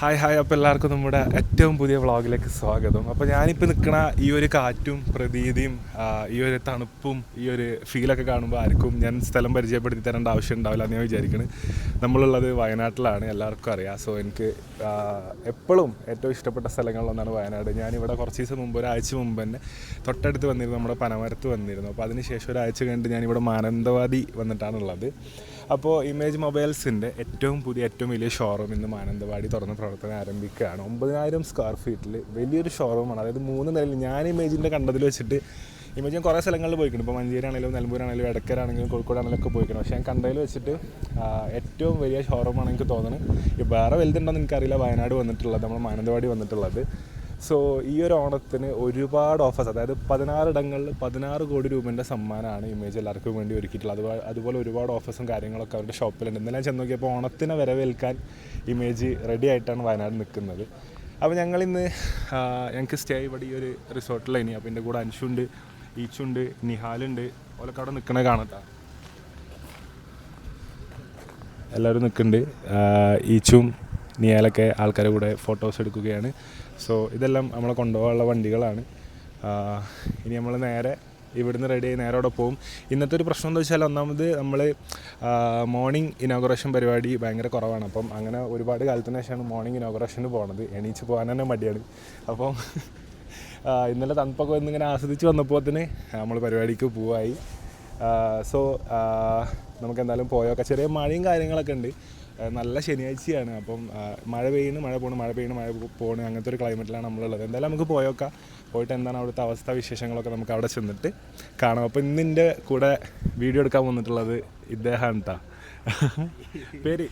Hi അപ്പോൾ എല്ലാവർക്കും നമ്മുടെ ഏറ്റവും പുതിയ വ്ളോഗിലേക്ക് സ്വാഗതം. അപ്പോൾ ഞാനിപ്പോൾ നിൽക്കുന്ന ഈ ഒരു കാറ്റും പ്രതീതിയും ഈ ഒരു തണുപ്പും ഈ ഒരു ഫീലൊക്കെ കാണുമ്പോൾ ആർക്കും ഞാൻ സ്ഥലം പരിചയപ്പെടുത്തി തരേണ്ട ആവശ്യം ഉണ്ടാവില്ല എന്ന് ഞാൻ വിചാരിക്കുന്നത്. നമ്മളുള്ളത് വയനാട്ടിലാണ്, എല്ലാവർക്കും അറിയാം. സോ എനിക്ക് എപ്പോഴും ഏറ്റവും ഇഷ്ടപ്പെട്ട സ്ഥലങ്ങളിലൊന്നാണ് വയനാട്. ഞാനിവിടെ കുറച്ച് ദിവസം മുമ്പ്, ഒരാഴ്ച മുമ്പ് തന്നെ തൊട്ടടുത്ത് വന്നിരുന്നു, നമ്മുടെ പനമരത്ത് വന്നിരുന്നു. അപ്പോൾ അതിനുശേഷം ഒരാഴ്ച കഴിഞ്ഞിട്ട് ഞാനിവിടെ മാനന്തവാടി വന്നിട്ടാണുള്ളത്. അപ്പോൾ ഇമേജ് മൊബൈൽസിൻ്റെ ഏറ്റവും വലിയ ഷോറൂം ഇന്ന് മാനന്തവാടി തുറന്ന് പ്രവർത്തനം ആരംഭിക്കുകയാണ്. 9000 സ്ക്വയർ ഫീറ്റിൽ വലിയൊരു ഷോറൂമാണ്. അതായത് 3 നിലയിൽ. ഞാൻ ഇമേജിൻ്റെ കണ്ടതിൽ വെച്ചിട്ട് ഇമേജ് ഞാൻ കുറേ സ്ഥലങ്ങളിൽ പോയിട്ടുണ്ട്. ഇപ്പോൾ മഞ്ചേരി ആണെങ്കിലും നിലമ്പൂരാണെങ്കിലും എടക്കരാണെങ്കിലും കോഴിക്കോടാണെങ്കിലും ഒക്കെ പോയിട്ടുണ്ട്. പക്ഷേ ഞാൻ കണ്ടതിൽ വെച്ചിട്ട് ഏറ്റവും വലിയ ഷോറൂമാണ് എനിക്ക് തോന്നുന്നത്. വേറെ വലുതുണ്ടെന്ന് എനിക്കറിയില്ല വയനാട് വന്നിട്ടുള്ളത്, നമ്മൾ മാനന്തവാടി വന്നിട്ടുള്ളത്. സോ ഈ ഒരു ഓണത്തിന് ഒരുപാട് ഓഫേഴ്സ്, അതായത് 16 ഇടങ്ങളിൽ 16 കോടി രൂപേൻ്റെ സമ്മാനമാണ് ഇമേജ് എല്ലാവർക്കും വേണ്ടി ഒരുക്കിയിട്ടുള്ളത്. അതുപോലെ ഒരുപാട് ഓഫേഴ്സും കാര്യങ്ങളൊക്കെ അവരുടെ ഷോപ്പിലുണ്ട്. ഇന്നലെ ഞാൻ ചെന്ന് നോക്കിയപ്പോൾ ഓണത്തിനെ വരവേൽക്കാൻ ഇമേജ് റെഡി ആയിട്ടാണ് വയനാട് നിൽക്കുന്നത്. അപ്പോൾ ഞങ്ങൾക്ക് സ്റ്റേ ഇവിടെ ഈ ഒരു റിസോർട്ടിലാണ്. അപ്പോൾ എൻ്റെ കൂടെ അൻഷുണ്ട്, ഈച്ചുണ്ട്, നിഹാലുണ്ട്. ഓലൊക്കെ അവിടെ നിൽക്കണേ കാണട്ടാ, എല്ലാവരും നിൽക്കുന്നുണ്ട്. ഈച്ചും നിയാലൊക്കെ ആൾക്കാരുടെ കൂടെ ഫോട്ടോസ് എടുക്കുകയാണ്. സോ ഇതെല്ലാം നമ്മളെ കൊണ്ടുപോകാനുള്ള വണ്ടികളാണ്. ഇനി നമ്മൾ നേരെ ഇവിടുന്ന് റെഡിയായി നേരെ അവിടെ പോകും. ഇന്നത്തെ ഒരു പ്രശ്നം എന്താ വെച്ചാൽ, ഒന്നാമത് നമ്മൾ മോർണിംഗ് ഇനോഗ്രേഷൻ പരിപാടി ഭയങ്കര കുറവാണ്. അപ്പം അങ്ങനെ ഒരുപാട് കാലത്തിന് ശേഷമാണ് മോർണിംഗ് ഇനോഗ്രേഷന് പോകുന്നത്. എണീച്ച് പോകാൻ തന്നെ മടിയാണ്. അപ്പം ഇന്നലെ തണുപ്പൊക്കെ വന്നിങ്ങനെ ആസ്വദിച്ച് വന്നപ്പോൾ തന്നെ നമ്മൾ പരിപാടിക്ക് പോവായി. സോ നമുക്ക് എന്തായാലും പോയൊക്കെ. ചെറിയ മഴയും കാര്യങ്ങളൊക്കെ ഉണ്ട്. നല്ല ശനിയാഴ്ചയാണ്. അപ്പം മഴ പെയ്യുന്നു, മഴ പോകണം, അങ്ങനത്തെ ഒരു ക്ലൈമറ്റിലാണ് നമ്മളുള്ളത്. എന്തായാലും നമുക്ക് പോയിട്ട് എന്താണ് അവിടുത്തെ അവസ്ഥ വിശേഷങ്ങളൊക്കെ നമുക്ക് അവിടെ ചെന്നിട്ട് കാണാം. അപ്പോൾ ഇന്നിൻ്റെ കൂടെ വീഡിയോ എടുക്കാൻ വന്നിട്ടുള്ളത് ഇദ്ദേഹമാണ് കേട്ടോ. പേര്?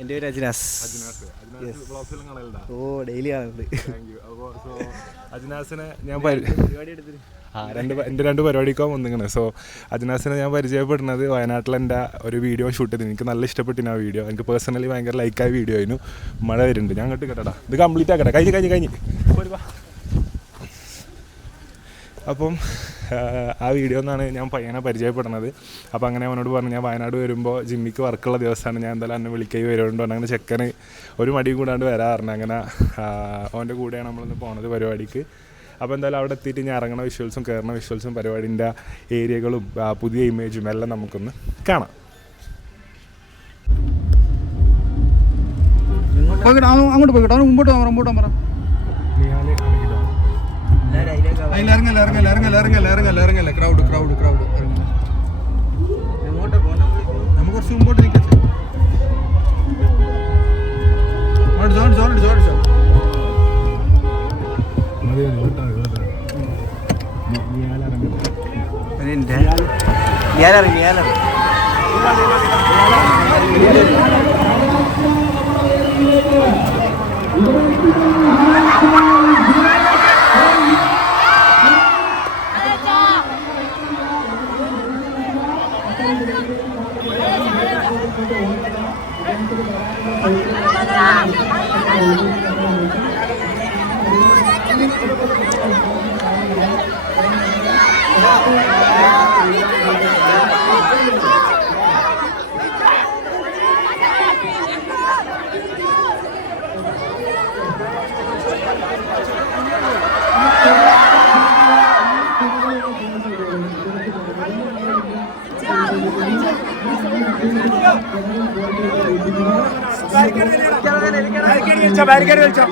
എൻ്റെ പേര് അജ്നാസ്. ഡെയിലി കാണുന്നുണ്ട്. അപ്പോൾ സോ അജ്നാസിനെ ഞാൻ എൻ്റെ 2 പരിപാടിക്കോ വന്നിങ്ങനെ. സോ അജ്നാസിനെ ഞാൻ പരിചയപ്പെടുന്നത് വയനാട്ടിൽ എൻ്റെ ഒരു വീഡിയോ ഷൂട്ട് ചെയ്തു. എനിക്ക് നല്ല ഇഷ്ടപ്പെട്ടിന് ആ വീഡിയോ. എനിക്ക് പേഴ്സണലി ഭയങ്കര ലൈക്കായ വീഡിയോ ആയിരുന്നു. മഴ വരുന്നുണ്ട്, ഞാൻ അങ്ങോട്ട് കേട്ടടാ, ഇത് കംപ്ലീറ്റ് ആക്കട്ടെ. കഴിഞ്ഞ് അപ്പം ആ വീഡിയോ എന്നാണ് ഞാൻ പയ്യനെ പരിചയപ്പെടുന്നത്. അപ്പോൾ അങ്ങനെ അവനോട് പറഞ്ഞു, ഞാൻ വയനാട് വരുമ്പോൾ ജിമ്മിക്ക് വർക്കുള്ള ദിവസമാണ്, ഞാൻ എന്തായാലും എന്നെ വിളിക്കുകയും വരുന്നുണ്ടോ. അങ്ങനെ ചെക്കന് ഒരു മടിയും കൂടാണ്ട് വരാറുണ്ട്. അങ്ങനെ അവൻ്റെ കൂടെയാണ് നമ്മളിന്ന് പോണത് പരിപാടിക്ക്. അപ്പോൾ എന്തായാലും അവിടെ എത്തിയിട്ട് ഞാൻ ഇറങ്ങണ വിഷ്വൽസും കയറുന്ന വിഷ്വൽസും പരിപാടിൻ്റെ ഏരിയകളും പുതിയ ഇമേജും എല്ലാം നമുക്കൊന്ന് കാണാം. അങ്ങോട്ട് പോയിട്ടോ, മുമ്പോട്ട് പറ. ഇറങ്ങല്ല. ക്രൗഡ് നമുക്ക് കുറച്ച് മുമ്പോട്ട് നിൽക്കാം. ബാരിക്കേഡ് വലിച്ചോ.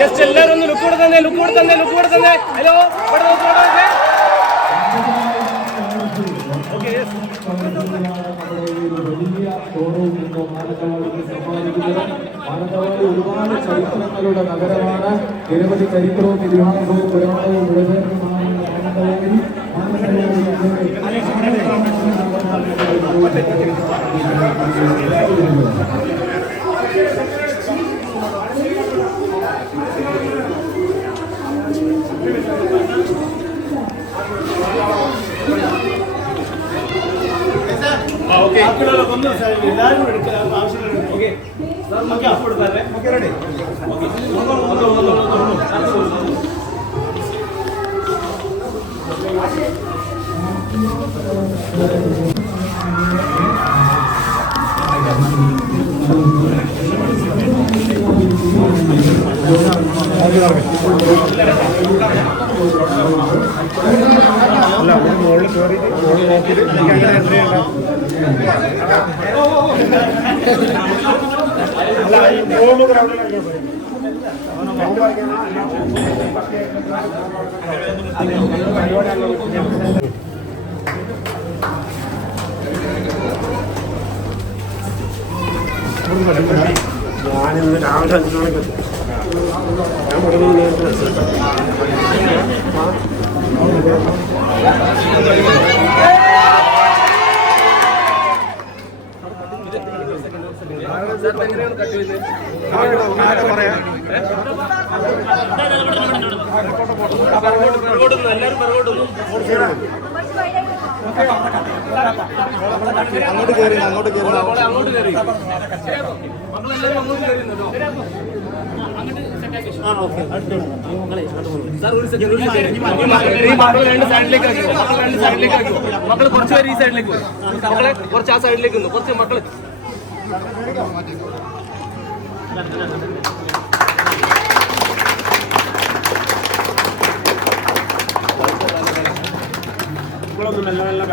ജസ്റ്റ് എല്ലാവരും ഒന്ന് ലുക്ക് കൊടുത്തേ, ലുക്ക് കൊടുത്തേ, ലുക്ക് കൊടുത്തേ. ഹലോ, ഇവിടെ നോക്കണേ. മാനന്തവാടി ഒരുപാട് ചരിത്രങ്ങളുടെ നഗരമാണ്. നിരവധി ചരിത്രവും ഇതിഹാസവും പുരാണവും വിളവേറുന്നതാണ് മാനന്തവാടി. എല്ലാവരും എടുക്കാൻ ആവശ്യമുണ്ട്. ഓക്കെ ഓക്കെ അപ്പ് കൊടുക്കാല്ലേ. Okay ready. അല്ല മുകളിൽ കയറി മുകളിൽ നോക്കിയിട്ട് എനിക്ക് അങ്ങനെ എത്രയല്ല അല്ല ഈ മൂന്ന് ഗ്രൗണ്ടിൽ ഞാനിന്ന് രാവിലെ 5 മണിക്ക് ഞാൻ മുടങ്ങുന്ന അങ്ങോട്ട് കയറി അങ്ങോട്ട് കയറി അങ്ങോട്ട് കയറി മക്കള് കുറച്ച് പേര് ഈ സൈഡിലേക്ക് പോയി. മക്കളെ കുറച്ച് ആ സൈഡിലേക്ക് വന്നു. കുറച്ച് മക്കള് മെല്ലെ മെല്ലെ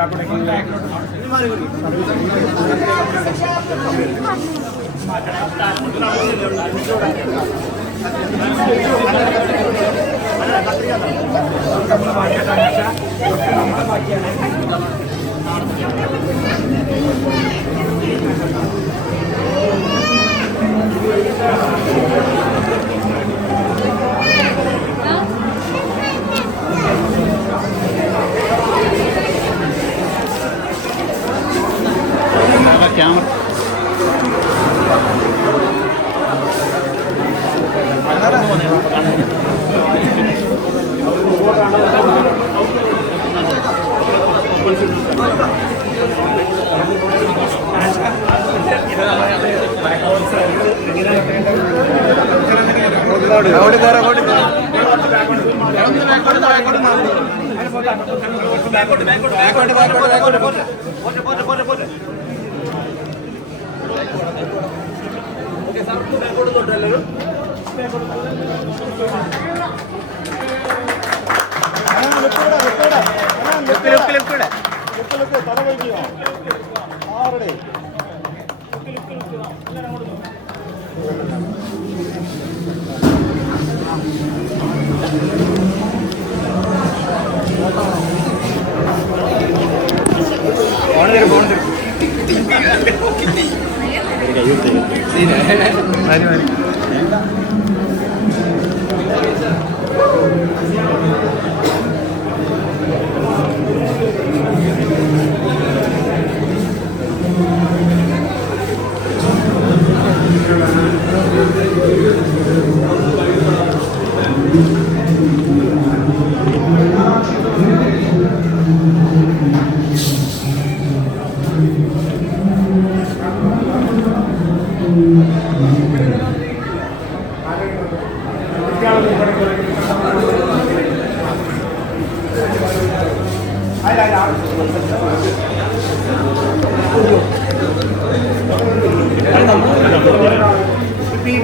ക്യാമറ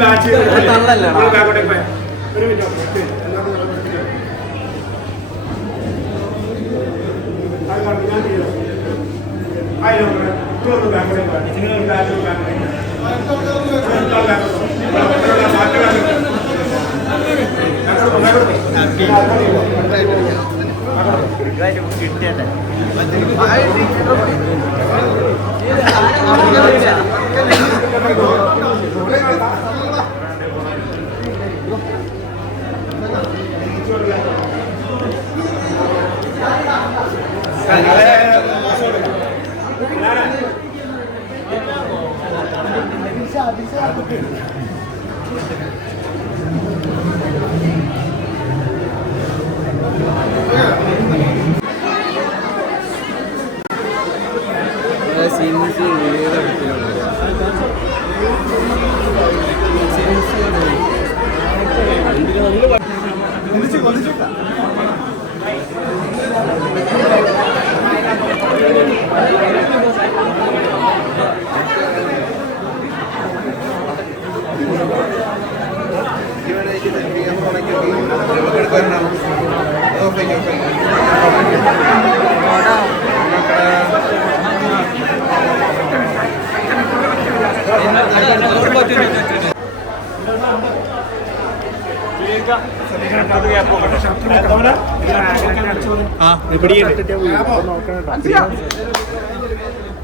ബാച്ച് തള്ളല്ലേ ബാക്കോട്ടേക്ക് പോയാൽ ഒരു മിനിറ്റ് ഞാൻ ചെയ്തു അതിലൊന്ന് ബാക്കോട്ടേക്ക് പോയാൽ നിങ്ങൾ ബാച്ച് കിട്ടിയട്ടെ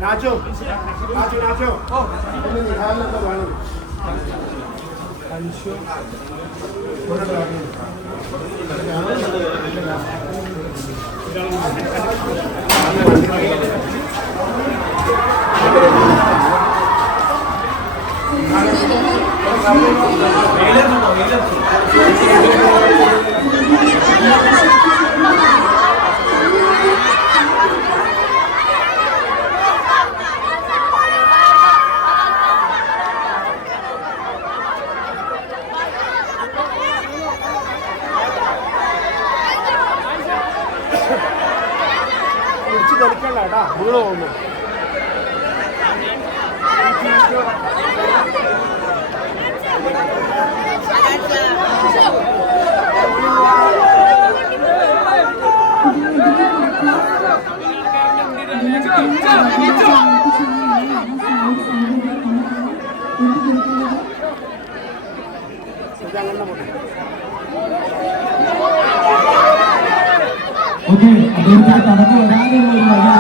നാച്ചോ നാച്ചോ നാച്ചോ ഒന്ന് നിഹാലിനൊക്കെ വേണം അൻഷു കളിക്കണ്ടാ വീട് പോകുന്നു ഓക്കെ അദ്ദേഹത്തിന് കടന്നു വരാനുള്ള ഒരു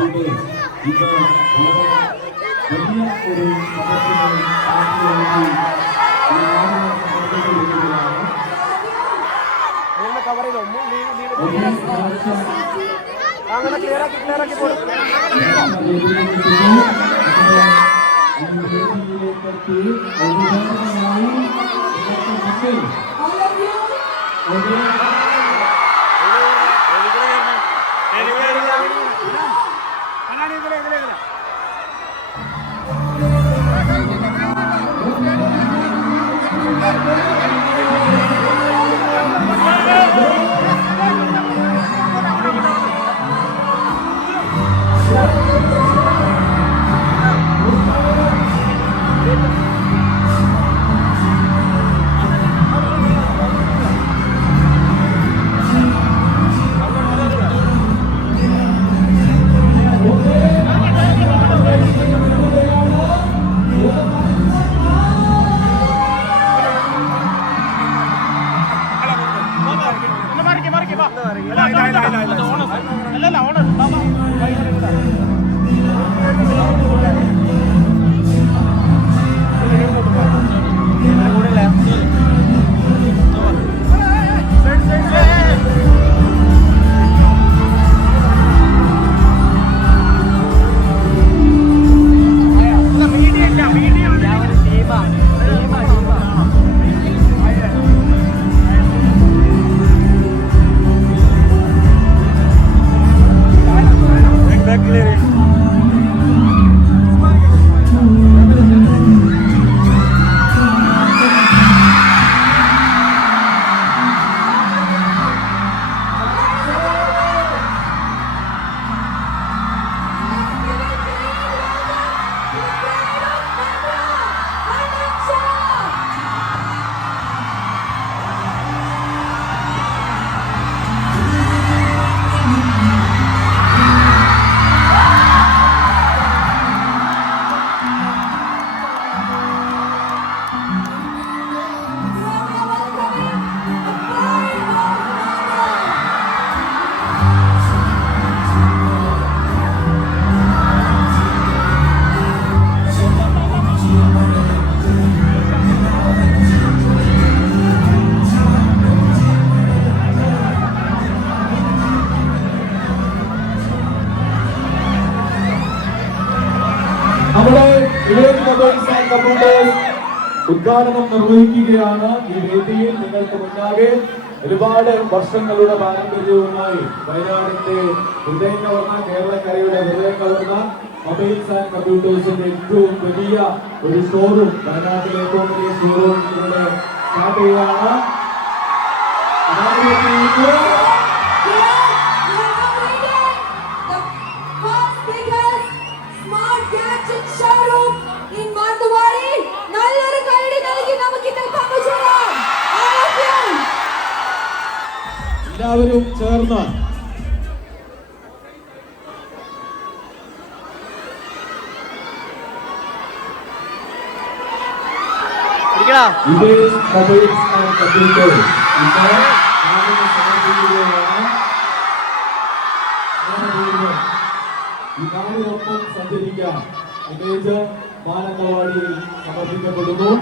വഴി കവർ ചെയ്തോ അങ്ങനെ ക്ലിയർ ആക്കി കൊടുക്കും ഉദ്ഘാടനം നിർവഹിക്കുകയാണ്. ഈ വേദിയിൽ നിങ്ങൾക്ക് മുന്നാകെ ഒരുപാട് വർഷങ്ങളുടെ പാരമ്പര്യവുമായി വയനാടിന്റെ ഹൃദയം കവർന്ന, കേരളക്കരയുടെ ഹൃദയം കവർന്ന മൊബൈൽസ് ആൻഡ് കമ്പ്യൂട്ടേഴ്സിന്റെ ഏറ്റവും വലിയ ഒരു ഷോറൂം, വയനാട്ടിലെ ഏറ്റവും വലിയ ഷോറൂം ഇവിടെ സ്റ്റാർട്ട് ചെയ്യുകയാണ്. എല്ലാവരും ചേർന്ന് വിദേശ് മൊബൈൽസ് ആൻഡ് കമ്പ്യൂട്ടേഴ്സ് ഇതാരൊപ്പം സഞ്ചരിക്കാൻ ഇമേജ് മാനന്തവാടിയിൽ സമർപ്പിക്കപ്പെടുന്നു.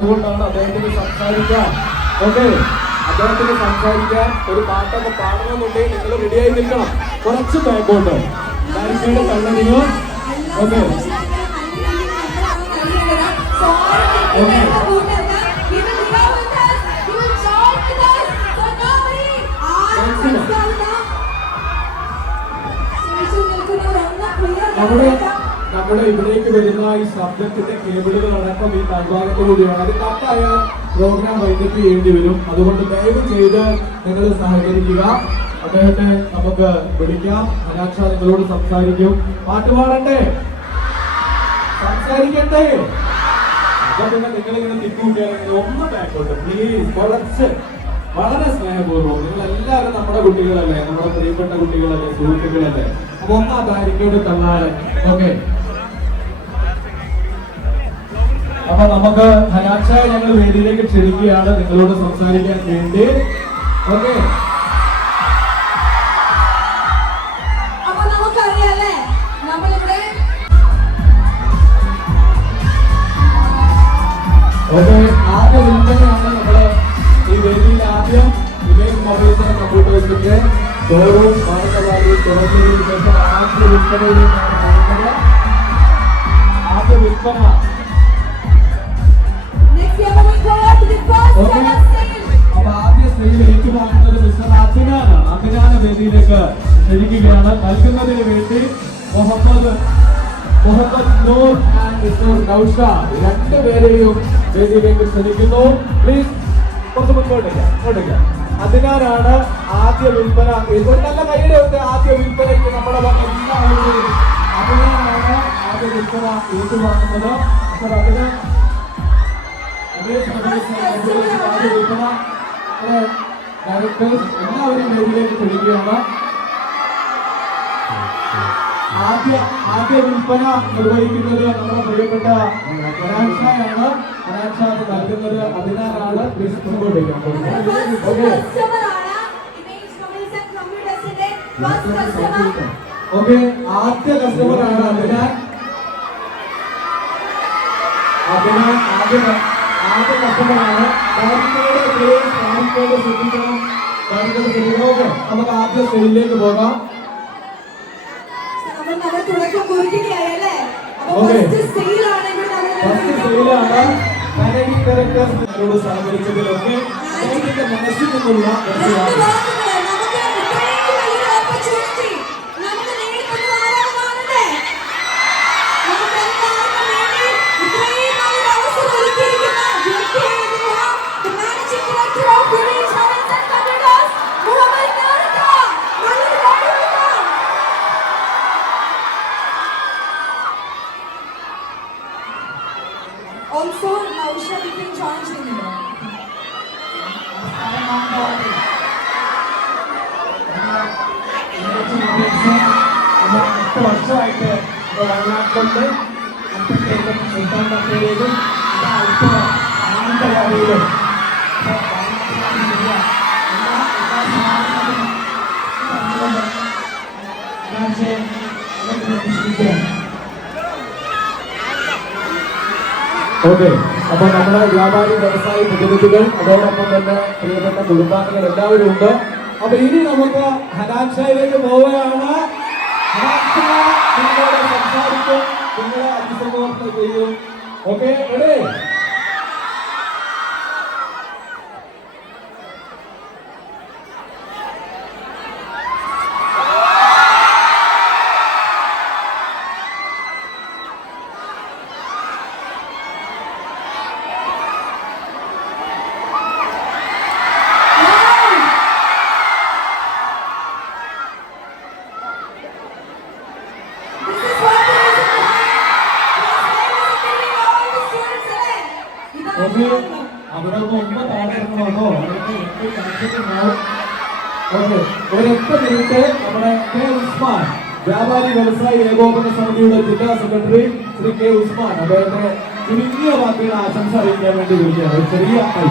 അതുകൊണ്ടാണ് അദ്ദേഹത്തിന് സംസാരിക്കാൻ അദ്ദേഹത്തിന് സംസാരിക്കാൻ ഒരു പാട്ടൊക്കെ പാടണമെന്നുണ്ടെങ്കിൽ നിങ്ങൾ റെഡിയായി നിൽക്കണം. കുറച്ച് ബാക്കോട്ട് ബാരിക്കേഡ് തള്ളണിയോ. ഓക്കെ നമ്മുടെ ഇവിടേക്ക് വരുന്ന ഈ ശബ്ദത്തിന്റെ കേബിളുകൾ അടക്കം ഈ താഴ്ഭാഗത്തുകൂടിയാണ്. അത് കട്ടായ പ്രോഗ്രാം വൈകിട്ട് ചെയ്യേണ്ടി വരും. അതുകൊണ്ട് ദയവ് ചെയ്ത് നിങ്ങൾ സഹകരിക്കുക. അദ്ദേഹത്തെ നമുക്ക് വിളിക്കാം. അനാക്ഷ നിങ്ങളോട് സംസാരിക്കും. പാട്ട് പാടണ്ടേ? സംസാരിക്കണ്ടേ? അപ്പൊ പിന്നെ നിങ്ങളിങ്ങനെ തിക്കൂട്ടിയാണെങ്കിൽ ഒന്ന് ബാക്കോട്ട് പ്ലീസ്. വളരെ സ്നേഹപൂർവ്വം നിങ്ങൾ എല്ലാവരും നമ്മുടെ കുട്ടികളല്ലേ, നമ്മുടെ പ്രിയപ്പെട്ട കുട്ടികളല്ലേ, സുഹൃത്തുക്കളല്ലേ. അപ്പൊ ഒന്നാ ബാരിക്കേഡ് തന്നാല്. ഓക്കെ, അപ്പൊ നമുക്ക് ഹനാക്ഷയെ ഞങ്ങൾ വേദിയിലേക്ക് ക്ഷണിക്കുകയാണ് നിങ്ങളോട് സംസാരിക്കാൻ വേണ്ടി. ഓക്കെ, അപ്പൊ നമുക്കറിയാല്ലേ നമ്മളിവിടെ ആദ്യ വിൽപ്പനയാണ് നമ്മള് ഈ വേദിയിൽ ആദ്യം ഇമേജ് മൊബൈൽസ് ആൻഡ് കമ്പ്യൂട്ടേഴ്സിന്റെ ഷോറൂം മാനന്തവാടിയിൽ തുറന്നതിന് ശേഷം ആദ്യ വിൽപ്പനയിലേക്കാണ് പോകുന്നത്. ആദ്യ വിൽപ്പന അപ്പൊ ആദ്യ സെയിൽ ഏറ്റുവാങ്ങുന്നത് മിസ്റ്റർ അദ്നാനാണ്. അദ്നാന വേദിയിലേക്ക് ക്ഷണിക്കുകയാണ്. നൽകുന്നതിന് വേണ്ടി മുഹമ്മദ് നൂർ ആൻഡ് മിസ്റ്റർ നൗഷാദ് രണ്ടുപേരെയും വേദിയിലേക്ക് ക്ഷണിക്കുന്നു. പ്ലീസ് കുറച്ച് മുൻപോട്ടേക്ക്. അതിനാലാണ് ആദ്യ വിൽപ്പന. ഒരു നല്ല കൈയുടെ ഉണ്ട്. ആദ്യ വിൽപ്പനയ്ക്ക് നമ്മുടെ എല്ലാവരും അതിനാണ് ആദ്യ വിൽപ്പന ഏറ്റുവാങ്ങുന്നത്. ഡയറക്ടേഴ്സ് എല്ലാവരും വേദിയിലേക്ക് ക്ഷണിക്കുകയാണ്. ആദ്യ വിൽപ്പന നിർവഹിക്കുന്നത് നമ്മുടെ പ്രിയപ്പെട്ട ഹനാക്ഷയാണ്. ഹനാക്ഷ നൽകുന്നത് അതിനാലാണ്. ഓക്കെ, ആദ്യ കസ്റ്റമറാണ് അതിനാൽ. ആദ്യ കസ്റ്റമറാണ്. ശ്രദ്ധിക്കണം. ഓക്കെ, നമുക്ക് ആദ്യ സെയിലിലേക്ക് പോകാം. തുടക്കം കുറിക്കുകയല്ലേ. അപ്പൊ ഫസ്റ്റ് സെയിലാണ് ഇവിടെ നമ്മൾ ഫസ്റ്റ് സെയിലാണ് കരയിത്തിരക്കോട് സഹകരിച്ചതിലൊക്കെ അദ്ദേഹത്തിന്റെ മനസ്സിൽ നിന്നുള്ള കുറച്ച് രണ്ട് വാക്കുകള് നമുക്ക് ഇത്രയും വലിയൊരു opportunity നമുക്ക് നേടിത്തന്നത് ആരാണെന്നല്ലേ? നമുക്ക് എല്ലാവർക്കും വേണ്ടി ഇത്രയും നല്ലൊരു അവസരം ഒരുക്കിയിരിക്കുന്ന വ്യക്തിയാണ് ഇദ്ദേഹം. The Managing Director of British Heavens and Thunders, Muhammad നാരിക. നല്ലൊരു കൈ കൊടുക്കാം. Also, Nausha, we can join ചെയ്യുന്നുണ്ടോ? പത്ത് വർഷമായിട്ട് വയനാട്ടിലുണ്ട്. അപ്പോഴത്തേക്കും സുൽത്താൻ ബത്തേരിയിലും ഇപ്പോൾ ആനന്ദവാടിയിലും ഓക്കെ. അപ്പൊ നമ്മുടെ വ്യാപാരി വ്യവസായി പ്രതിനിധികൾ അതോടൊപ്പം തന്നെ പ്രിയപ്പെട്ട കുടുംബാംഗങ്ങൾ എല്ലാവരും ഉണ്ട്. അപ്പൊ ഇനി നമുക്ക് ഹനാൻഷയിലേക്ക് പോവുകയാണ്. ഹനാൻഷ നിങ്ങളോട് സംസാരിക്കും, നിങ്ങളെ അഭിസംബോധന ചെയ്യും. Okay, ready? ഓക്കെ, അവിടെ മുമ്പ് താഴെക്കണോ? ഓക്കെ, ഒരൊറ്റ മിനിറ്റ്. നമ്മുടെ കെ ഉസ്മാൻ, വ്യാപാരി വ്യവസായി ഏകോപന സമിതിയുടെ ജില്ലാ സെക്രട്ടറി ശ്രീ കെ ഉസ്മാൻ, അദ്ദേഹത്തെ ചുരുങ്ങിയ വാക്കുകൾ ആശംസ അറിയിക്കാൻ വേണ്ടി വിളിക്കുകയാണ്. ഒരു ചെറിയ കൈ.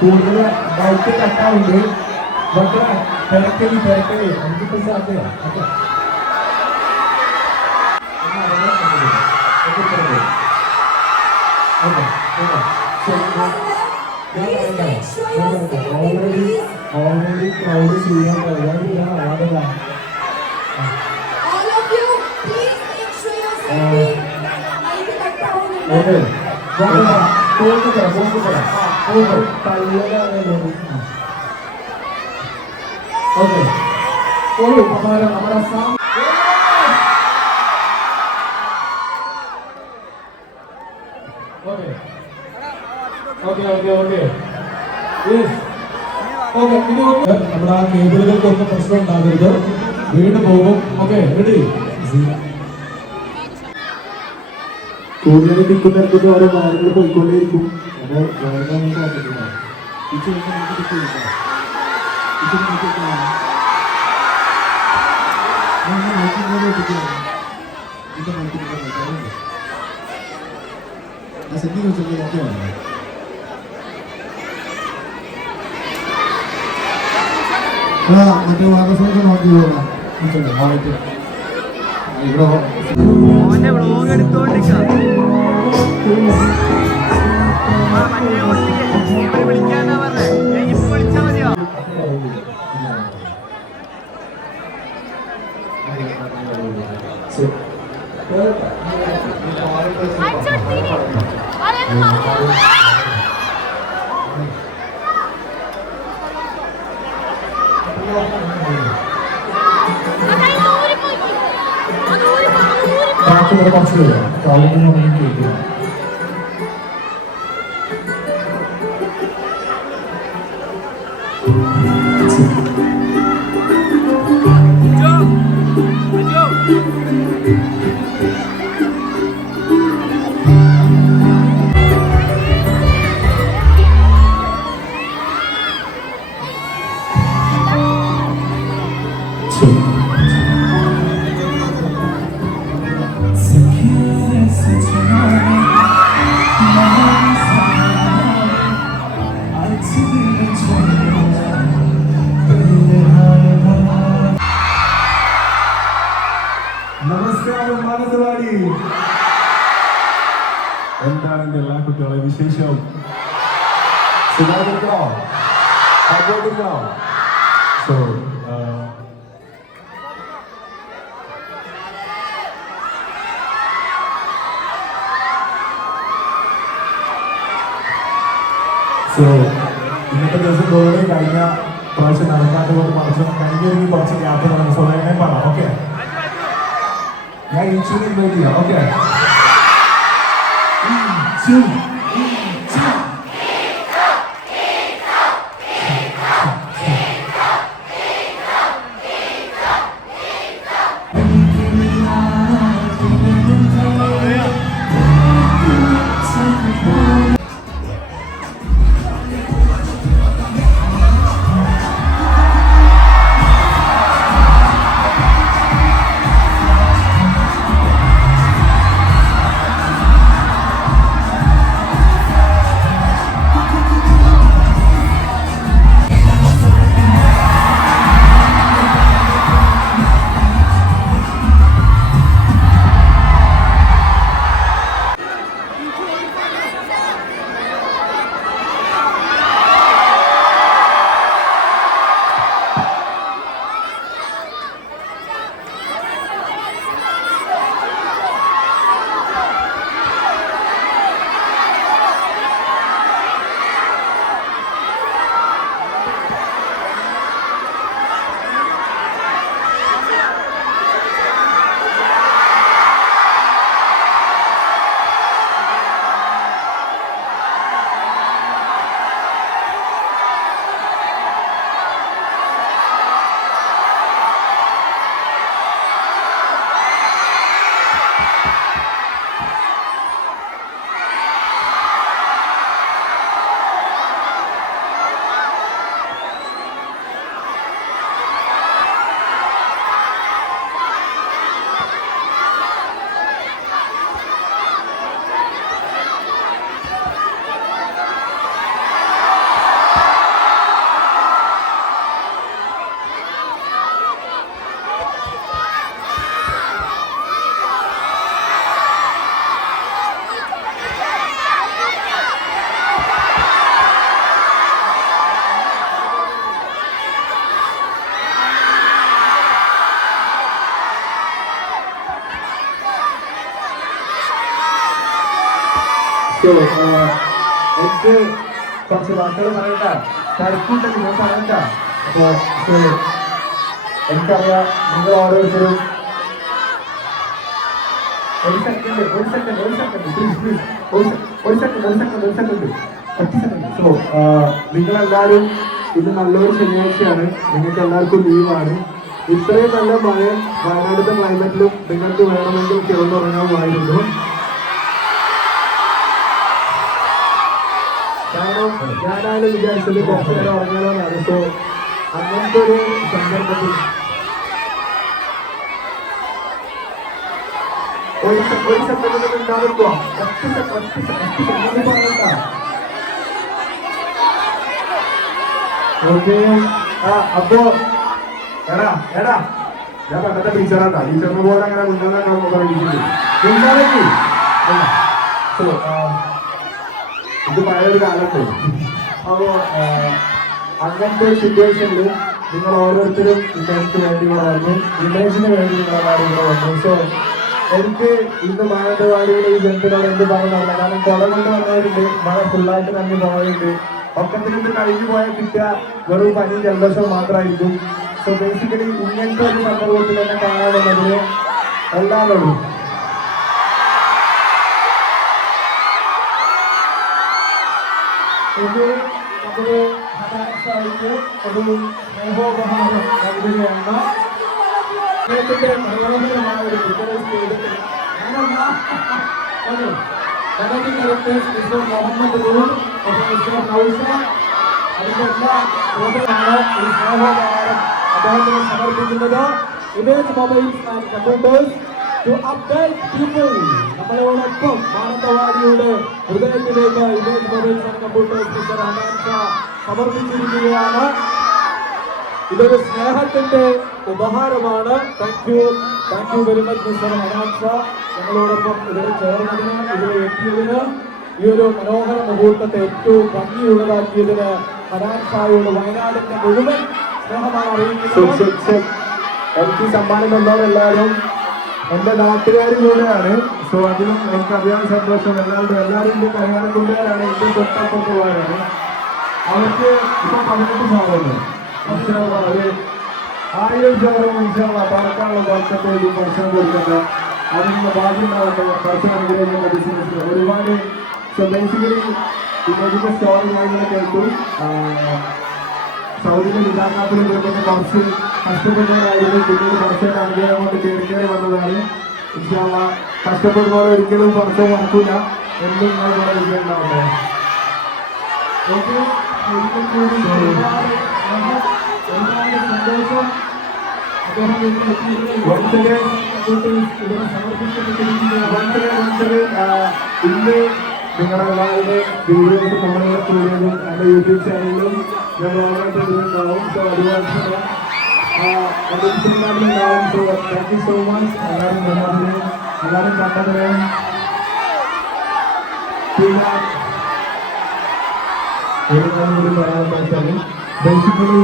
കൂടുതൽ ബൈക്ക് കട്ടാവുണ്ട്. തിരക്കലി നമുക്കിപ്പോൾ സാധ്യത ഓൾറെഡി ക്രൗഡ് ചെയ്യാൻ കഴിയാൻ ആളുകളാണ്. നമ്മുടെ ആ കേബിളുകൾക്കൊന്നും പ്രശ്നം ഉണ്ടാകരുത്, വീണ് പോകും. Okay, ready? കൂടുതൽ നിൽക്കുന്നിടത്ത് ഓരോ കാര്യങ്ങൾ പോയിക്കൊണ്ടേയിരിക്കും. അപ്പോൾ മറ്റേ വാർത്താ നോക്കി പോകാം. നമസ്കാരം മാനന്തവാടി. എന്താണ് എന്റെ എല്ലാ കുട്ടികളെ വിശേഷം? സുഖമായിരിക്കണോ? സപ്പോർട്ടിക്കണോ? സോ ഇന്നത്തെ ദിവസം തോന്നി കഴിഞ്ഞ പ്രാവശ്യം നടക്കാത്ത കൊണ്ട് കഴിഞ്ഞ കുറച്ച് ഗ്യാപ്പ് നടന്നു. സോ ഞാൻ പറയാം. ഓക്കെ, ഞാൻ ഇൻഷുറൻസ് ഇൻവൈറ്റ് ചെയ്യാം. ഓക്കെ, എനിക്ക് കുറച്ച് വാക്കുകൾ പറയണ്ട, തിരക്കുണ്ടെങ്കിൽ ഞാൻ പറയണ്ട. അപ്പോൾ എനിക്കറിയാം നിങ്ങൾ ഓരോരുത്തരും ഒരു സെക്കൻഡ് സോ നിങ്ങളെല്ലാവരും ഇത് നല്ലൊരു ശനിയാഴ്ചയാണ്, നിങ്ങൾക്ക് എല്ലാവർക്കും ലീവാണ്. ഇത്രയും നല്ല മഴ വയനാടിന്റെ ക്ലൈമറ്റിലും നിങ്ങൾക്ക് വേണമെങ്കിൽ കിടന്നുറങ്ങാമായിരുന്നു. കാരണം ഞാനായാലും വിചാരിച്ചത് കുറച്ച് നേരം ഉറങ്ങാനാണ്. സോ അങ്ങനത്തെ ഒരു സന്ദർഭത്തിൽ ഒരു സെക്കൻഡ് ഉണ്ടാകുമ്പോ ഓക്കെ. അപ്പോ എടാ ഞാൻ പണ്ടത്തെ ടീച്ചറാണ്. ടീച്ചറിനെ പോലെ അങ്ങനെ ഇത് പഴയൊരു കാലത്ത്. അപ്പോൾ അങ്ങനത്തെ സിറ്റുവേഷനിൽ നിങ്ങൾ ഓരോരുത്തരും ഇമേജിന് വേണ്ടി ഇവിടെ വന്നു, ഇമേജിന് വേണ്ടി നിങ്ങളെല്ലാവരും ഇവിടെ വന്നു. സോ എനിക്ക് ഇന്ന് മാനന്തവാടിയിലെ ഈ ജനത്തിനോട് എന്ത് പറയുന്നില്ല. കാരണം കുട കൊണ്ട് വന്നവരുണ്ട്, മഴ ഫുള്ളായിട്ട് നന്ദി പോയവരുണ്ട്. ഒക്കത്തിനൊന്ന് കഴിഞ്ഞു പോയാൽ കിട്ടിയ വെറും പനി ജലദോഷം മാത്രമായിരിക്കും. സോ ബേസിക്കലി ഇങ്ങനത്തെ ഒരു സന്ദർഭത്തിൽ തന്നെ കാണാമെന്നതിന് എല്ലാവരോടും ഇത് നമ്മുടെ ഹതാശായിക്ക് ഒരു സ്നേഹോപഹാരം നൽകുകയാണ്. അദ്ദേഹത്തിന്റെ മനോഹരമായ ഒരു മുഹമ്മദ് നൂർ, അതിന്റെ എല്ലാ പ്രോഗ്രാമാണ് ഈ സ്നേഹോപഹാരം അദ്ദേഹത്തിന് സമർപ്പിക്കുന്നത്. Image mobiles and computers to update people. നമ്മളോടൊപ്പം മാനന്തവാടിയുടെ ഹൃദയത്തിലേക്ക് image mobiles and computers mister Anansha സമർപ്പിച്ചിരിക്കുകയാണ്. ഇതൊരു സ്നേഹത്തിന്റെ ഉപഹാരമാണ്. Thank you very much mister Anansha. ഞങ്ങളോടൊപ്പം ഇതിൽ ചേർന്നതിന്, ഇതിൽ എത്തിയതിന്, ഈ ഒരു മനോഹര മുഹൂർത്തത്തെ ഏറ്റവും ഭംഗിയുള്ളതാക്കിയതിന് അനാൻഷയോട് വയനാടിന്റെ മുഴുവൻ സ്നേഹമാണ് അറിയിക്കുന്നത്. എനിക്ക് സമ്മാനം തന്നവരെല്ലാവരും എൻ്റെ നാട്ടുകാരിലൂടെയാണ്. സോ അതിലും എനിക്ക് അറിയാൻ സന്തോഷം. എല്ലാവരും കൈകാരം കൊണ്ടുവരാണ്. എൻ്റെ തൊട്ടപ്പുറത്തുള്ളവരാണ്. അവർക്ക് ഇപ്പൊ 18 സാറുണ്ട്. ഒരു 1000 സാറും പറക്കാനുള്ള വർഷത്തേക്കും ഭക്ഷണം കൊടുക്കട്ടെ. അതിനുള്ള ഭാഗ്യം ഉണ്ടാവട്ടെ. ഭക്ഷണം അനുഗ്രഹിക്കുന്ന ബിസിനസ്സിൽ ഒരുപാട്. സോ ബേസിക്കലി ഇതിന്റെ സ്റ്റോറി ഞാൻ ഇങ്ങനെ കേട്ടു. സൗദിയിലെ നിതാക്കാപ്പിൽ കൊടുക്കുന്ന കുറച്ച് കഷ്ടപ്പെട്ടവരായിരുന്നു. പിന്നീട് കുറച്ചൊക്കെ അനുഗ്രഹം കൊണ്ട് കയറി വന്നതാണ്. ഇൻഷാല്ലാ കഷ്ടപ്പെടുന്നവരെ ഒരിക്കലും കുറച്ച് മറക്കില്ല. എന്നും നിങ്ങൾ ഇവിടെ വിജയമുണ്ടാവട്ടെ. ഓക്കെ, ഒരിക്കൽ കൂടി ഒരുപാട് സന്തോഷം. അദ്ദേഹം ഇന്ന് നിങ്ങളെല്ലാവരുടെ വീഡിയോസ് നമ്മളിവിടെ കൂടിയതും എൻ്റെ യൂട്യൂബ് ചാനലിലും ഞങ്ങളുണ്ടാവും. സോ അതുപോലെ എൻ്റെ ഇൻസ്റ്റാഗ്രാമിലുണ്ടാവും. So thank you so much. എല്ലാവരും വന്നതിന്, എല്ലാവരും കണ്ടതിന്. പിന്നെ ഒരു കാര്യം കൂടി പറയാൻ വെച്ചാൽ ബേസിക്കലി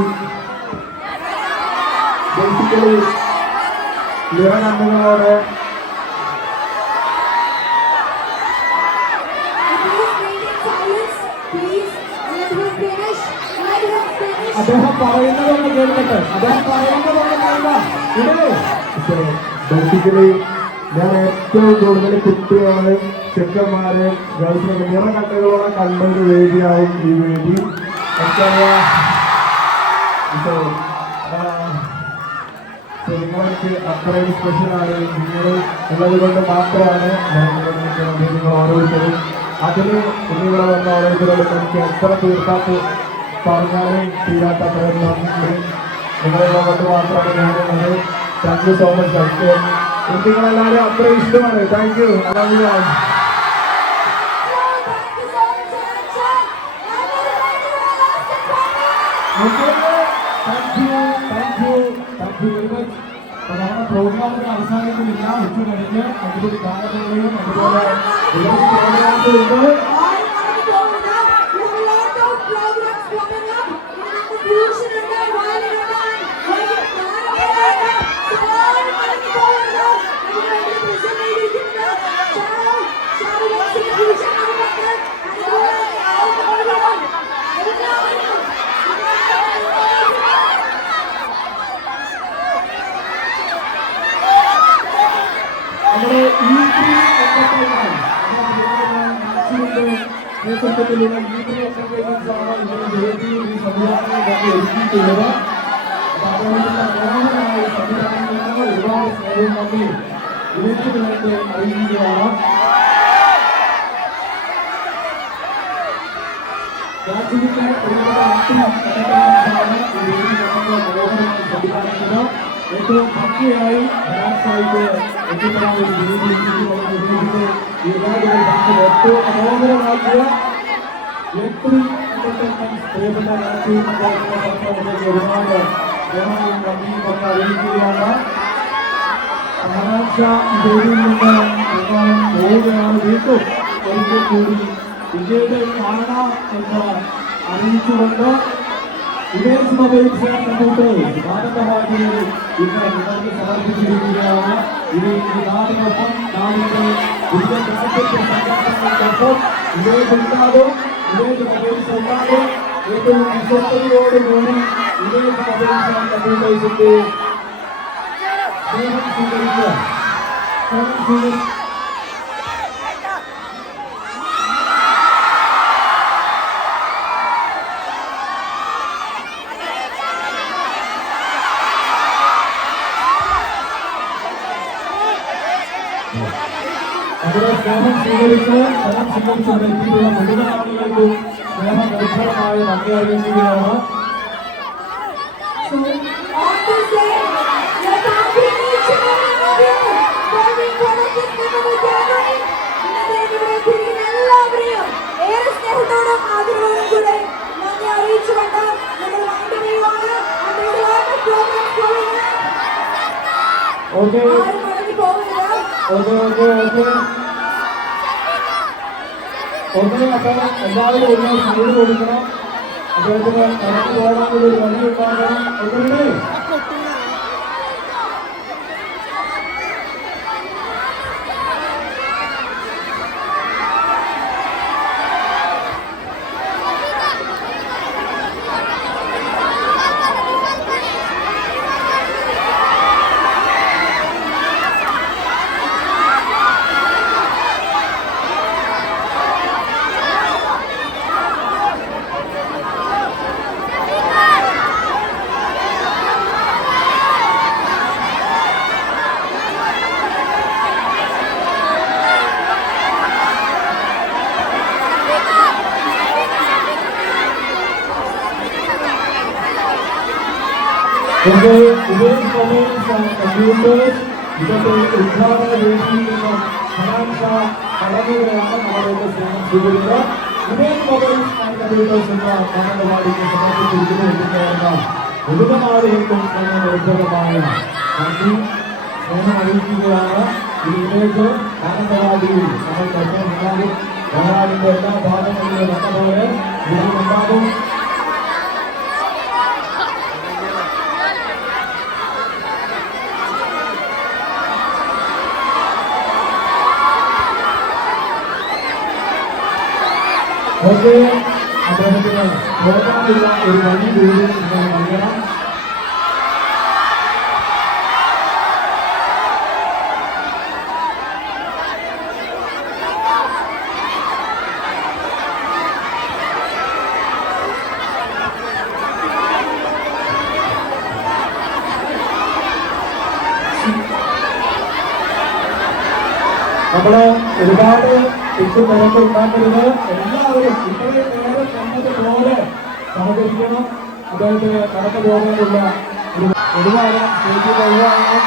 നിറകണ്ണുകളോടെ അദ്ദേഹം പറയുന്നതൊന്ന് കേൾക്കട്ടെ. ബേസിക്കലി ഞാൻ ഏറ്റവും കൂടുതൽ കുട്ടികളെ, ചെക്കന്മാരെ, ഗേൾസിനെ നിറകണ്ണുകളോടെ കണ്ടൊരു വേദിയാവും ഈ വേദി. നിങ്ങൾക്ക് അത്രയും സ്പെഷ്യലാണ്. നിങ്ങൾ ഉള്ളത് കൊണ്ട് മാത്രമാണ് ഞാൻ നിങ്ങൾ ഓരോരുത്തരും. അതിന് ഇവിടെ വന്ന ഓരോരുത്തരോട് എനിക്ക് എത്ര തീർക്കാത്ത പറഞ്ഞാലും തീരാത്ത അത്രയും നന്ദിയുണ്ട്. നിങ്ങളെ കൊണ്ട് മാത്രമാണ് ഞാനുള്ളത്. Thank you so much. എനിക്ക് നിങ്ങളെല്ലാവരും അത്രയും ഇഷ്ടമാണ്. Thank you. നമ്മുടെ പ്രോഗ്രാമിന്റെ അവസാനത്തിലില്ല. ഉച്ച കഴിഞ്ഞ് അടിപൊളി ഗാനമേളയും അതുപോലെ പ്രോഗ്രാംസ് ഉണ്ട്. നമ്മുടെ നേതൃത്വത്തിലുള്ള ആണ് ഇതിന്റെ വേദിയിൽ ഈ സംവിധാനങ്ങളൊക്കെ ഒരുക്കിയിട്ടുള്ളത്. മനോഹരമായ സംവിധാനങ്ങൾ ഒരുപാട് സ്നേഹം നന്ദി ഇതിനു വേണ്ടി അറിയിക്കുകയാണ്. രാജ്യത്തിന്റെ ഒരുപാട് മനോഹരമായി സംവിധാനിക്കുന്ന ഏറ്റവും ഭംഗിയായി ായിട്ട് എത്തിപ്പെടാൻ ഒരു വേദി ഉദ്ദേശിച്ച് ഈ എല്ലാവരുടെ ഏറ്റവും മനോഹരമാക്കിയ പ്രിയപ്പെട്ട രാഷ്ട്രീയ ഒരുപാട് ജനങ്ങളും നന്ദിയും ഒക്കെ അറിയിക്കുകയാണ്. ഞായറാഴ്ച വേദിയിൽ നിന്ന് പ്രകാരം പോവുകയാണ്. വീണ്ടും ഒരിക്കൽ കൂടി പിന്നീട് കാണാം എന്ന് അറിയിച്ചുകൊണ്ട് വിദേശ മൊബൈൽസ് കമ്പ്യൂട്ടേഴ്സ് മാനന്തവാടിയിൽ ഇന്ന് നിങ്ങൾക്ക് സമർപ്പിച്ചിരിക്കുകയാണ്. ഇനി ഈ നാടിനൊപ്പം നാടിന്റെ പുതിയ രാജ്യത്തെ സംഘടനകൾക്കൊപ്പം വിദേശുണ്ടാകും, വിദേശ മൊബൈൽസ് ഉണ്ടാകും. ഏറ്റവും വിശ്വസ്തയോടുകൂടി വിദേശ മൊബൈൽസ് കമ്പ്യൂട്ടേഴ്സിന്റെ സ്നേഹം സ്വീകരിക്കുക. അവിടെ സ്നേഹം സ്വീകരിച്ച് ഫലം സ്വീകരിച്ചുകൊണ്ടിരിക്കുന്ന മുഴുവൻ ആളുകൾക്കും സ്നേഹം നിർഭരമായി നന്ദി അറിയിക്കുകയാണ്. So, on this day, we are thanking each and every one of you for being part of this memorable gathering. ഇന്നത്തെ ഇവിടെ എത്തിയിരിക്കുന്ന എല്ലാവരെയും ഏറെ സ്നേഹത്തോടും ആദരവോടും കൂടെ നന്ദി അറിയിച്ചുകൊണ്ട് നമ്മൾ വൈൻഡ് ചെയ്യുവാണ്. And there is a lot of programs going on. Okay ആരും മടങ്ങി പോകരുത്. അപ്പം എല്ലാവരും ഒന്ന് സൈഡ് കൊടുക്കണം. അദ്ദേഹത്തിന് കടന്നു പോകാനുള്ള ഒരു വഴി ഉണ്ടാകണം. ഒന്നുകൂടെ വിദേശ മൊബൈൽസ് കമ്പ്യൂട്ടേഴ്സ് ഇന്നത്തെ ഉദ്ഘാടന വേദിയിൽ നിന്നും ഹനാൻഷ കടന്നുകയാണ് നമ്മളുടെ സ്നേഹം സ്വീകരിക്കുക. വിദേശ മൊബൈൽസ് ആൻഡ് കമ്പ്യൂട്ടേഴ്സ് എന്ന മാനന്തവാടിക്ക് സമർപ്പിച്ചിരിക്കുന്നു എത്തിച്ചേർന്ന മുഴുവൻ ആളുകൾക്കും സ്നേഹം നിർഭരമായ നന്ദി സ്നേഹം അറിയിക്കുകയാണ്. ഈ ഇമേജ് മാനന്തവാടിയിൽ നമ്മൾക്കൊപ്പം ഉണ്ടാകും. വയനാടിന്റെ എല്ലാ ഭാഗങ്ങളിലും വന്നപോലെ ഇതിലുണ്ടാകും. ഓക്കെ, അദ്ദേഹത്തിന് പോകാനുള്ള ഒരു വഴി കൂടി നിങ്ങൾ നൽകണം. നമ്മള് ഒരുപാട് തിരക്ക് ഉണ്ടാക്കരുത്. എല്ലാവരും ഇത്രയും നേരം കണ്ടതുപോലെ സഹകരിക്കണം. അദ്ദേഹത്തിന് കടന്നു പോകാനുള്ള ഒരുപാട് സ്റ്റേജിൽ ഒഴിവാകണം.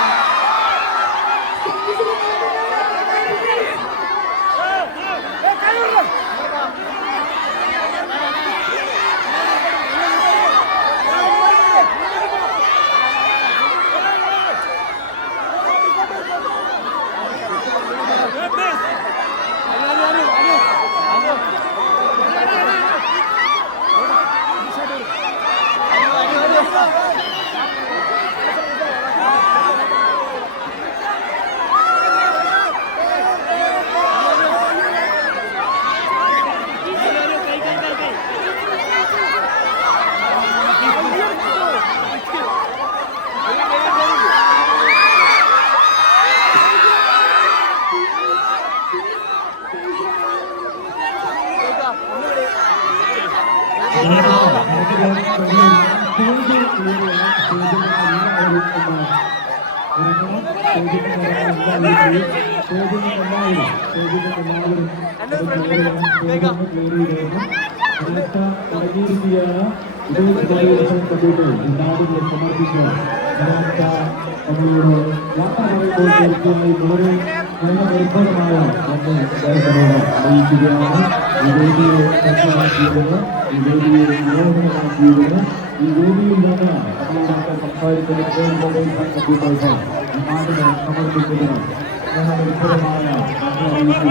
സംസാരിക്കുന്ന നാടിനെ സമർപ്പിക്കുന്നതിന് ഞങ്ങൾ വ്യക്തിപരമായ നന്ദി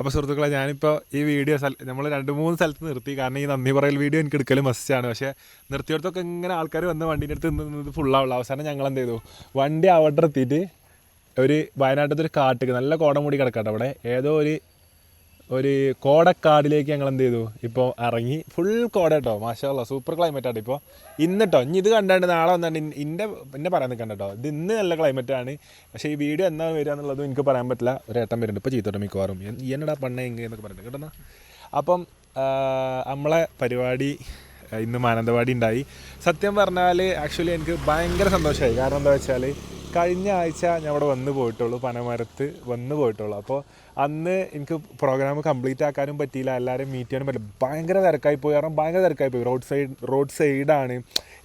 അപ്പോൾ സുഹൃത്തുക്കളെ, ഞാനിപ്പോൾ ഈ വീഡിയോ നമ്മൾ 2-3 സ്ഥലത്ത് നിർത്തി. കാരണം ഈ നന്ദി പറയൽ വീഡിയോ എനിക്ക് എടുക്കൽ മസ്റ്റാണ്. പക്ഷേ നിർത്തിയിടത്തൊക്കെ ഇങ്ങനെ ആൾക്കാർ വന്ന് വണ്ടീൻ്റെ അടുത്ത് നിന്നത് ഫുള്ളാവുള്ളൂ. അവസാനം ഞങ്ങൾ എന്ത് ചെയ്തു, വണ്ടി അവിടെ എത്തിയിട്ട് ഒരു വയനാട്ടിലത്തെ ഒരു കാട്ടിക്ക് നല്ല കോട മൂടി കിടക്കട്ടെ അവിടെ ഏതോ ഒരു കോടക്കാടിലേക്ക് ഞങ്ങൾ എന്ത് ചെയ്തു, ഇപ്പോൾ ഇറങ്ങി. ഫുൾ കോട കേട്ടോ, മാഷാഅല്ലാഹ് സൂപ്പർ ക്ലൈമറ്റാണ് ഇപ്പോൾ ഇന്നിട്ടോ. ഇനി ഇത് കണ്ടാണ്ട് നാളെ വന്നാണ്ട് എന്നെ പറയാൻ നിൽക്കണ്ട കേട്ടോ. ഇത് ഇന്ന് നല്ല ക്ലൈമറ്റാണ്. പക്ഷേ ഈ വീഡിയോ എന്നാ വരിക എന്നുള്ളതും എനിക്ക് പറയാൻ പറ്റില്ല. ഒരു ഏട്ടൻ വരുന്നുണ്ട് ഇപ്പോൾ ചീത്തോട്ട് മിക്കവാറും എന്നടാ പണ്ണ എന്നൊക്കെ പറയുന്നത് കേട്ടോ. അപ്പം നമ്മളെ പരിപാടി ഇന്ന് മാനന്തവാടി ഉണ്ടായി. സത്യം പറഞ്ഞാൽ ആക്ച്വലി എനിക്ക് ഭയങ്കര സന്തോഷമായി. കാരണം എന്താ വെച്ചാൽ കഴിഞ്ഞ ആഴ്ച ഞാൻ അവിടെ വന്ന് പോയിട്ടുള്ളൂ, പനമരത്ത് വന്ന് പോയിട്ടുള്ളൂ. അപ്പോൾ അന്ന് എനിക്ക് പ്രോഗ്രാം കംപ്ലീറ്റ് ആക്കാനും പറ്റിയില്ല, എല്ലാവരും മീറ്റ് ചെയ്യാനും പറ്റില്ല. ഭയങ്കര തിരക്കായിപ്പോയി. കാരണം ഭയങ്കര തിരക്കായിപ്പോയി. റോഡ് സൈഡാണ്,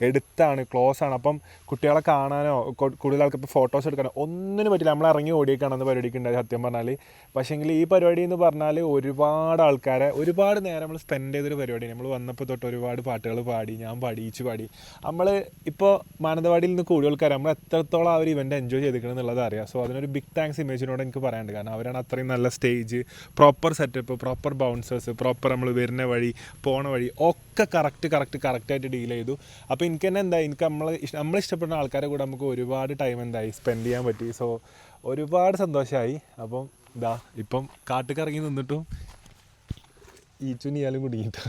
എടുത്താണ്, ക്ലോസ് ആണ്. അപ്പം കുട്ടികളെ കാണാനോ കൂടുതൽ ആൾക്ക് ഇപ്പോൾ ഫോട്ടോസ് എടുക്കാനോ ഒന്നിനും പറ്റില്ല. നമ്മൾ ഇറങ്ങി ഓടിയേക്കാണെന്ന് പരിപാടിക്ക് ഉണ്ടായി സത്യം പറഞ്ഞാൽ. പക്ഷേങ്കിൽ ഈ പരിപാടി എന്ന് പറഞ്ഞാൽ ഒരുപാട് ആൾക്കാരെ ഒരുപാട് നേരം നമ്മൾ സ്പെൻഡ് ചെയ്തൊരു പരിപാടി. നമ്മൾ വന്നപ്പോൾ തൊട്ട് ഒരുപാട് പാട്ടുകൾ പാടി, ഞാൻ പാടിയിച്ച് പാടി. നമ്മൾ ഇപ്പോൾ മാനന്തവാടിയിൽ നിന്ന് കൂടുതൽ ആൾക്കാർ നമ്മൾ എത്രത്തോളം ആ ഒരു ഇവൻ്റ് എൻജോയ് ചെയ്തിരിക്കണം എന്നുള്ളത് അറിയാം. സോ അതിനൊരു ബിഗ് താങ്ക്സ് ഇമേജിനോട് എനിക്ക് പറയാനുണ്ട്. കാരണം അവരാണ് അത്രയും നല്ല stage, proper setup, proper bouncers, proper നമ്മൾ വരുന്ന വഴി പോണ വഴി ഒക്കെ കറക്റ്റായിട്ട് ഡീൽ ചെയ്തു. അപ്പോൾ എനിക്ക് തന്നെ എന്താ, എനിക്ക് നമ്മളിഷ്ടപ്പെടുന്ന ആൾക്കാരെ കൂടെ നമുക്ക് ഒരുപാട് ടൈം എന്തായി സ്പെൻഡ് ചെയ്യാൻ പറ്റി. സോ ഒരുപാട് സന്തോഷമായി. അപ്പം ഇപ്പം കാട്ടിൽ ഇറങ്ങി നിന്നിട്ടും ഈച്ചുനിയാലും കുടുങ്ങിയിട്ട്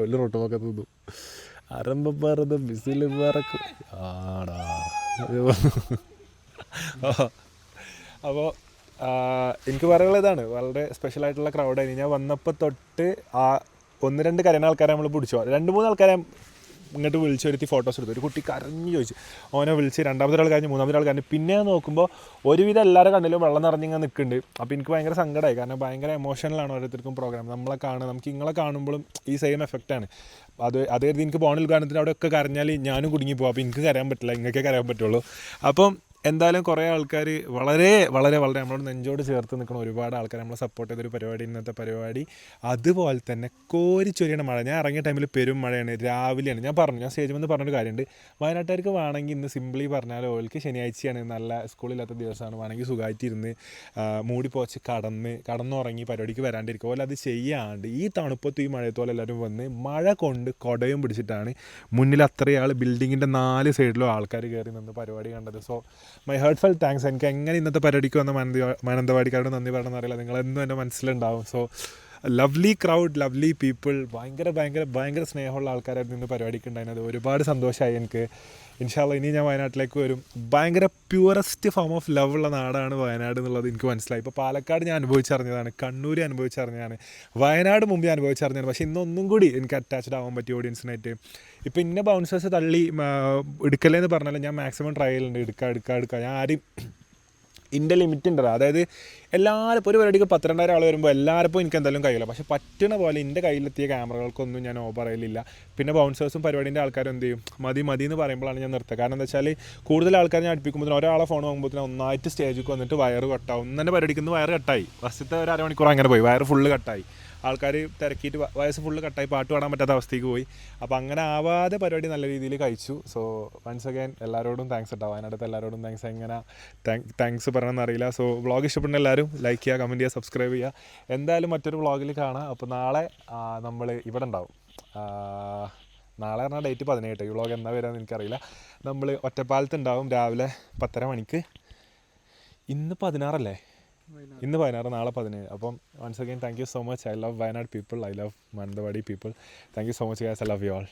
വലിയ റോട്ടുമൊക്കെ തിന്നു. അരമ്പറത് ബിസിൽ പറക്കും ആടാ. അപ്പോൾ എനിക്ക് പറയാനുള്ളത് ഇതാണ്, വളരെ സ്പെഷ്യലായിട്ടുള്ള ക്രൗഡായിരുന്നു. ഞാൻ വന്നപ്പോൾ തൊട്ട് 1-2 കരയുന്ന ആൾക്കാരെ നമ്മൾ പിടിച്ചു. 2-3 ആൾക്കാരെ ഇങ്ങോട്ട് വിളിച്ച് വരുത്തി ഫോട്ടോസ് എടുത്തു. ഒരു കുട്ടി കരഞ്ഞു ചോദിച്ചു, ഓനെ വിളിച്ച്. രണ്ടാമത്തെ ആൾ കഴിഞ്ഞ്, മൂന്നാമത്തെ ആൾ കഴിഞ്ഞ്. പിന്നെ നോക്കുമ്പോൾ ഒരുവിധം എല്ലാവരുടെ കണ്ണിലും വെള്ളം നിറഞ്ഞിങ്ങനെ നിൽക്കുന്നുണ്ട്. അപ്പോൾ എനിക്ക് ഭയങ്കര സങ്കടമായി. കാരണം ഭയങ്കര എമോഷണലാണ് ഓരോരുത്തർക്കും പ്രോഗ്രാം. നമ്മളെ കാണുക, നമുക്ക് നിങ്ങളെ കാണുമ്പോഴും ഈ സെയിം എഫക്റ്റാണ്. അതേ എനിക്ക് പോകണ ഉദ്ഘാടനത്തിന് അവിടെയൊക്കെ കരഞ്ഞാൽ ഞാനും കുടുങ്ങി പോകും. അപ്പോൾ എനിക്ക് കരയാൻ പറ്റില്ല, ഇങ്ങൾക്കേ കരയാൻ പറ്റുള്ളൂ. അപ്പം എന്തായാലും കുറേ ആൾക്കാർ വളരെ നമ്മളോട് നെഞ്ചോട് ചേർത്ത് നിൽക്കുന്ന ഒരുപാട് ആൾക്കാർ നമ്മളെ സപ്പോർട്ട് ചെയ്തൊരു പരിപാടി ഇന്നത്തെ പരിപാടി. അതുപോലെ തന്നെ കോരിച്ചൊരിയണ മഴ. ഞാൻ ഇറങ്ങിയ ടൈമിൽ പെരും മഴയാണ്, രാവിലെയാണ്. ഞാൻ സ്റ്റേജിൽ വന്ന് പറഞ്ഞൊരു കാര്യമുണ്ട്. വയനാട്ടുകാർക്ക് വേണമെങ്കിൽ ഇന്ന് സിംപ്ലി പറഞ്ഞാൽ ഓൾക്ക് ശനിയാഴ്ചയാണ്, നല്ല സ്കൂളില്ലാത്ത ദിവസമാണ്, വേണമെങ്കിൽ സുഖമായിട്ടിരുന്ന് മൂടി പോച്ച് കടന്നുറങ്ങി പരിപാടിക്ക് വരാണ്ടിരിക്കുക. പോലെ അത് ചെയ്യാണ്ട് ഈ തണുപ്പത്തും ഈ മഴയത്തോലെ എല്ലാവരും വന്ന് മഴ കൊണ്ട് കുടയും പിടിച്ചിട്ടാണ് മുന്നിൽ അത്രയും ആൾ ബിൽഡിങ്ങിൻ്റെ 4 സൈഡിലും ആൾക്കാർ കയറി നിന്ന് പരിപാടി കണ്ടത്. So my heartful thanks. എനിക്ക് എങ്ങനെ ഇന്നത്തെ പരിപാടിക്ക് വന്ന മാനന്തവാടിക്കാരോട് നന്ദി പറയണമെന്ന് അറിയില്ല. നിങ്ങളെന്നും എൻ്റെ മനസ്സിലുണ്ടാവും. So lovely crowd, lovely people, ഭയങ്കര സ്നേഹമുള്ള ആൾക്കാരായിരുന്നു ഇന്ന് പരിപാടിക്ക് ഉണ്ടായിരുന്നത്. ഒരുപാട് സന്തോഷമായി എനിക്ക്. ഇൻഷാ അല്ലാഹ് ഇനി ഞാൻ വയനാട്ടിലേക്ക് വരും. ഭയങ്കര പ്യുവറസ്റ്റ് ഫോം ഓഫ് ലവ് ഉള്ള നാടാണ് വയനാട് എന്നുള്ളത് എനിക്ക് മനസ്സിലായി. ഇപ്പോൾ പാലക്കാട് ഞാൻ അനുഭവിച്ചറിഞ്ഞതാണ്, കണ്ണൂർ അനുഭവിച്ചറിഞ്ഞതാണ്, വയനാട് മുമ്പേ അനുഭവിച്ചറിഞ്ഞതാണ്. പക്ഷേ ഇന്നൊന്നും കൂടി എനിക്ക് അറ്റാച്ച്ഡ് ആവാൻ പറ്റിയ ഓഡിയൻസിനായിട്ട്. ഇപ്പോൾ ഇന്ന ബൗൺസേഴ്സ് തള്ളി എടുക്കല്ലേന്ന് പറഞ്ഞാൽ ഞാൻ മാക്സിമം ട്രൈ ചെയ്യലുണ്ട്, എടുക്കുക. ഞാൻ ആരും ഇതിൻ്റെ ലിമിറ്റ് ഉണ്ടല്ലോ. അതായത് എല്ലാവരും ഇപ്പോൾ ഒരു പരിപാടിക്ക് 12,000 ആൾ വരുമ്പോൾ എല്ലാവർക്കും എനിക്ക് എന്തായാലും കഴിയില്ല. പക്ഷേ പറ്റണ പോലെ എൻ്റെ കയ്യിലെത്തിയ ക്യാമറകൾക്കൊന്നും ഞാൻ പറയലില്ല. പിന്നെ ബൗൺസേഴ്സും പരിപാടിൻ്റെ ആൾക്കാരും എന്ത് ചെയ്യും, മതി എന്ന് പറയുമ്പോഴാണ് ഞാൻ നിർത്തുക. കാരണം എന്താ വെച്ചാൽ കൂടുതൽ ആൾക്കാർ ഞാൻ അടുപ്പിക്കുമ്പോൾ ഒരാളെ ഫോൺ വാങ്ങുമ്പോൾ ഒന്നായിട്ട് സ്റ്റേജിൽ വന്നിട്ട് വയറ് കട്ടാവും. ഒന്നെ പരിപാടിക്കുന്ന വയറ് കട്ടായി. ഫസ്റ്റത്തെ ഒരു അരമണിക്കൂർ അങ്ങനെ പോയി, വയറ് ഫുള്ള് കട്ടായി. ആൾക്കാർ തിരക്കിയിട്ട് വയസ്സ് ഫുള്ള് കട്ടായി, പാട്ട് പാടാൻ പറ്റാത്ത അവസ്ഥയ്ക്ക് പോയി. അപ്പോൾ അങ്ങനെ ആവാതെ പരിപാടി നല്ല രീതിയിൽ കഴിച്ചു. സോ വൺസ് അഗൈൻ എല്ലാവരോടും താങ്ക്സ് കേട്ടോ. വയനാട്ടിലത്തെ എല്ലാവരോടും താങ്ക്സ്. എങ്ങനെ താങ്ക്സ് പറയണമെന്ന് അറിയില്ല. സോ വ്ളോഗ് ഇഷ്ടപ്പെടുന്ന എല്ലാവരും ലൈക്ക് ചെയ്യുക, കമൻറ്റ് ചെയ്യുക, സബ്സ്ക്രൈബ് ചെയ്യുക. എന്തായാലും മറ്റൊരു വ്ളോഗിൽ കാണാം. അപ്പോൾ നാളെ നമ്മൾ ഇവിടെ ഉണ്ടാവും. നാളെ പറഞ്ഞാൽ ഡേറ്റ് 18. ഈ വ്ളോഗ് എന്നാ വരാമെന്ന് എനിക്കറിയില്ല. നമ്മൾ ഒറ്റപ്പാലത്ത് ഉണ്ടാവും രാവിലെ 10:30 മണിക്ക്. ഇന്ന് 16 അല്ലേ? ഇന്ന് 16, നാളെ 17. അപ്പം once again thank you so much. I love Wayanad people, I love Mananthavady people. Thank you so much guys. I love you all.